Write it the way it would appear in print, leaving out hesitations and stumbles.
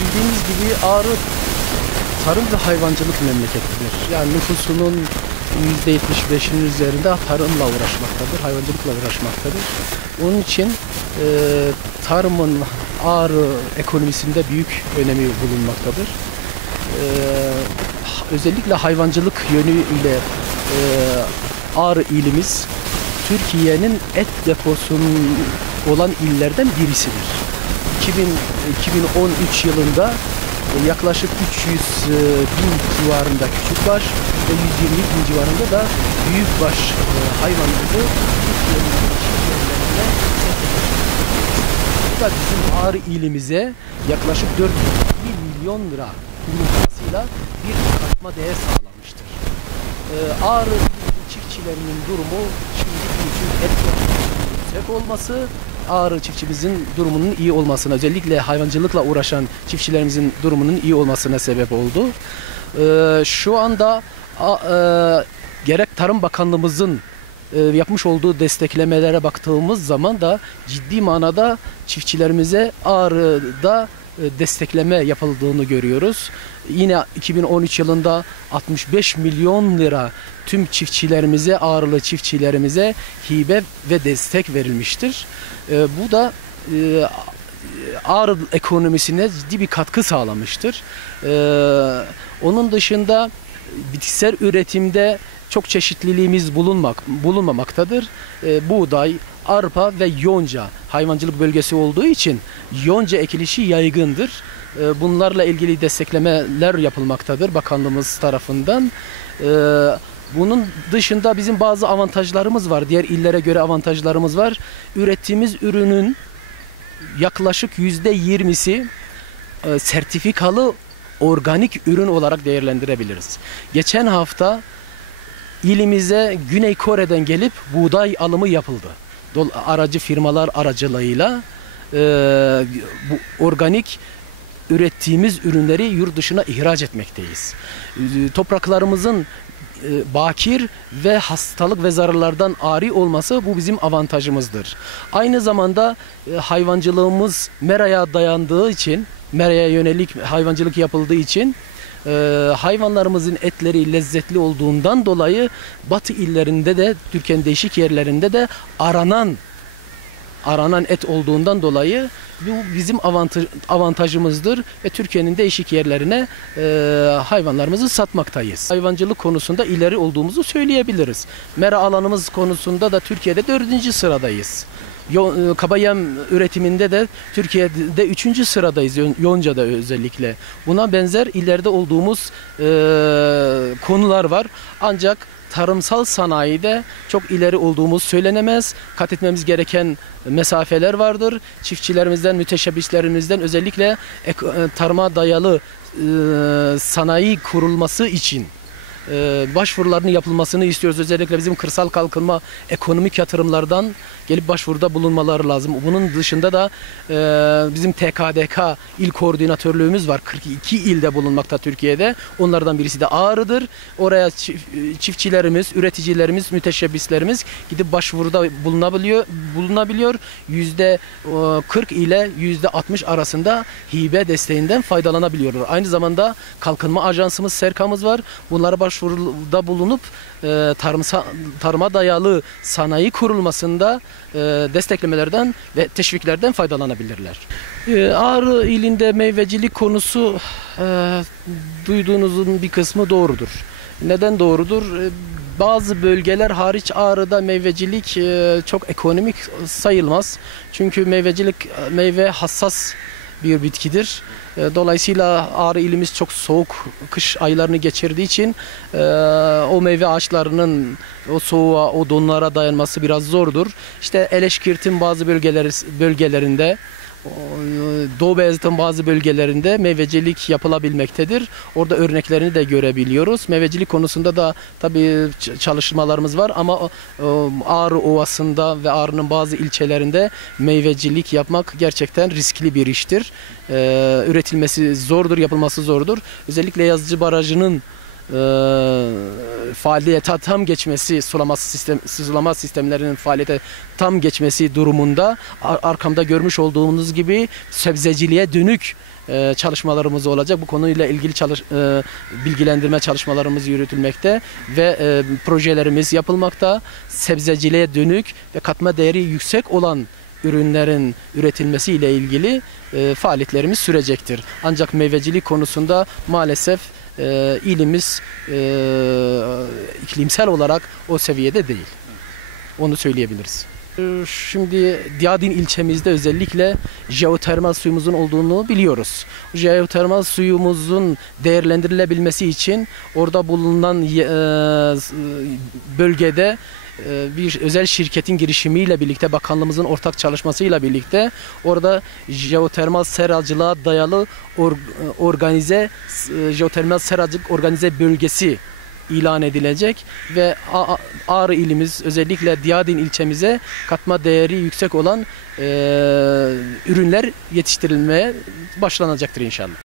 Bildiğiniz gibi Ağrı tarım ve hayvancılık memleketidir. Yani nüfusunun %75'inin üzerinde tarımla uğraşmaktadır, hayvancılıkla uğraşmaktadır. Onun için tarımın Ağrı ekonomisinde büyük önemi bulunmaktadır. Özellikle hayvancılık yönüyle Ağrı ilimiz Türkiye'nin et deposu olan illerden birisidir. 2013 yılında yaklaşık 300 bin civarında küçükbaş ve 120 bin civarında da büyükbaş hayvanları Türkiye'nin çiftliklerine bu da bizim Ağrı ilimize yaklaşık 4 milyon lira kurulmasıyla bir katma değer sağlamıştır. Ağrı çiftçilerinin durumu şimdiki için et yüksek olması, Ağrı çiftçimizin durumunun iyi olmasına, özellikle hayvancılıkla uğraşan çiftçilerimizin durumunun iyi olmasına sebep oldu. Şu anda gerek Tarım Bakanlığımızın yapmış olduğu desteklemelere baktığımız zaman da ciddi manada çiftçilerimize Ağrı'da destekleme yapıldığını görüyoruz. Yine 2013 yılında 65 milyon lira tüm çiftçilerimize, Ağrılı çiftçilerimize hibe ve destek verilmiştir. Bu da Ağrı ekonomisine ciddi bir katkı sağlamıştır. Onun dışında bitkisel üretimde çok çeşitliliğimiz bulunmamaktadır. Buğday, arpa ve yonca hayvancılık bölgesi olduğu için yonca ekilişi yaygındır. Bunlarla ilgili desteklemeler yapılmaktadır bakanlığımız tarafından. Bunun dışında bizim bazı avantajlarımız var. Diğer illere göre avantajlarımız var. Ürettiğimiz ürünün yaklaşık %20'si sertifikalı organik ürün olarak değerlendirebiliriz. Geçen hafta ilimize Güney Kore'den gelip buğday alımı yapıldı. Aracı firmalar aracılığıyla bu organik ürettiğimiz ürünleri yurt dışına ihraç etmekteyiz. Topraklarımızın bakir ve hastalık ve zararlardan ari olması bu bizim avantajımızdır. Aynı zamanda hayvancılığımız meraya dayandığı için, meraya yönelik hayvancılık yapıldığı için hayvanlarımızın etleri lezzetli olduğundan dolayı Batı illerinde de Türkiye'nin değişik yerlerinde de aranan et olduğundan dolayı bu bizim avantajımızdır ve Türkiye'nin değişik yerlerine hayvanlarımızı satmaktayız. Hayvancılık konusunda ileri olduğumuzu söyleyebiliriz. Mera alanımız konusunda da Türkiye'de 4. sıradayız. Kaba yem üretiminde de Türkiye'de 3. sıradayız, yonca'da özellikle. Buna benzer ileride olduğumuz konular var. Ancak tarımsal sanayide çok ileri olduğumuz söylenemez. Kat etmemiz gereken mesafeler vardır. Çiftçilerimizden, müteşebbislerimizden özellikle tarıma dayalı sanayi kurulması için başvurularının yapılmasını istiyoruz. Özellikle bizim kırsal kalkınma ekonomik yatırımlardan gelip başvuruda bulunmaları lazım. Bunun dışında da bizim TKDK il koordinatörlüğümüz var. 42 ilde bulunmakta Türkiye'de. Onlardan birisi de Ağrı'dır. Oraya çiftçilerimiz, üreticilerimiz, müteşebbislerimiz gidip başvuruda bulunabiliyor. %40 ile %60 arasında hibe desteğinden faydalanabiliyorlar. Aynı zamanda kalkınma ajansımız, SERKA'mız var. Bunlara başvuruda bulunup tarıma dayalı sanayi kurulmasında desteklemelerden ve teşviklerden faydalanabilirler. Ağrı ilinde meyvecilik konusu duyduğunuzun bir kısmı doğrudur. Neden doğrudur? Bazı bölgeler hariç Ağrı'da meyvecilik çok ekonomik sayılmaz. Çünkü meyve hassas bir bitkidir. Dolayısıyla Ağrı ilimiz çok soğuk kış aylarını geçirdiği için o meyve ağaçlarının o soğuğa, o donlara dayanması biraz zordur. İşte Eleşkirt'in bazı bölgelerinde, Doğu Beyazıt'ın bazı bölgelerinde meyvecilik yapılabilmektedir. Orada örneklerini de görebiliyoruz. Meyvecilik konusunda da tabii çalışmalarımız var ama Ağrı Ovası'nda ve Ağrı'nın bazı ilçelerinde meyvecilik yapmak gerçekten riskli bir iştir. Üretilmesi zordur, yapılması zordur. Özellikle Yazıcı Barajı'nın faaliyete tam geçmesi, sulama sistemlerinin faaliyete tam geçmesi durumunda arkamda görmüş olduğunuz gibi sebzeciliğe dönük çalışmalarımız olacak. Bu konuyla ilgili bilgilendirme çalışmalarımız yürütülmekte ve projelerimiz yapılmakta. Sebzeciliğe dönük ve katma değeri yüksek olan ürünlerin üretilmesi ile ilgili faaliyetlerimiz sürecektir. Ancak meyvecilik konusunda maalesef ilimiz iklimsel olarak o seviyede değil. Onu söyleyebiliriz. Şimdi Diyadin ilçemizde özellikle jeotermal suyumuzun olduğunu biliyoruz. Jeotermal suyumuzun değerlendirilebilmesi için orada bulunan bölgede bir özel şirketin girişimiyle birlikte, bakanlığımızın ortak çalışmasıyla birlikte orada jeotermal seracılığa dayalı jeotermal seracılık organize bölgesi ilan edilecek ve Ağrı ilimiz, özellikle Diyadin ilçemize katma değeri yüksek olan ürünler yetiştirilmeye başlanacaktır inşallah.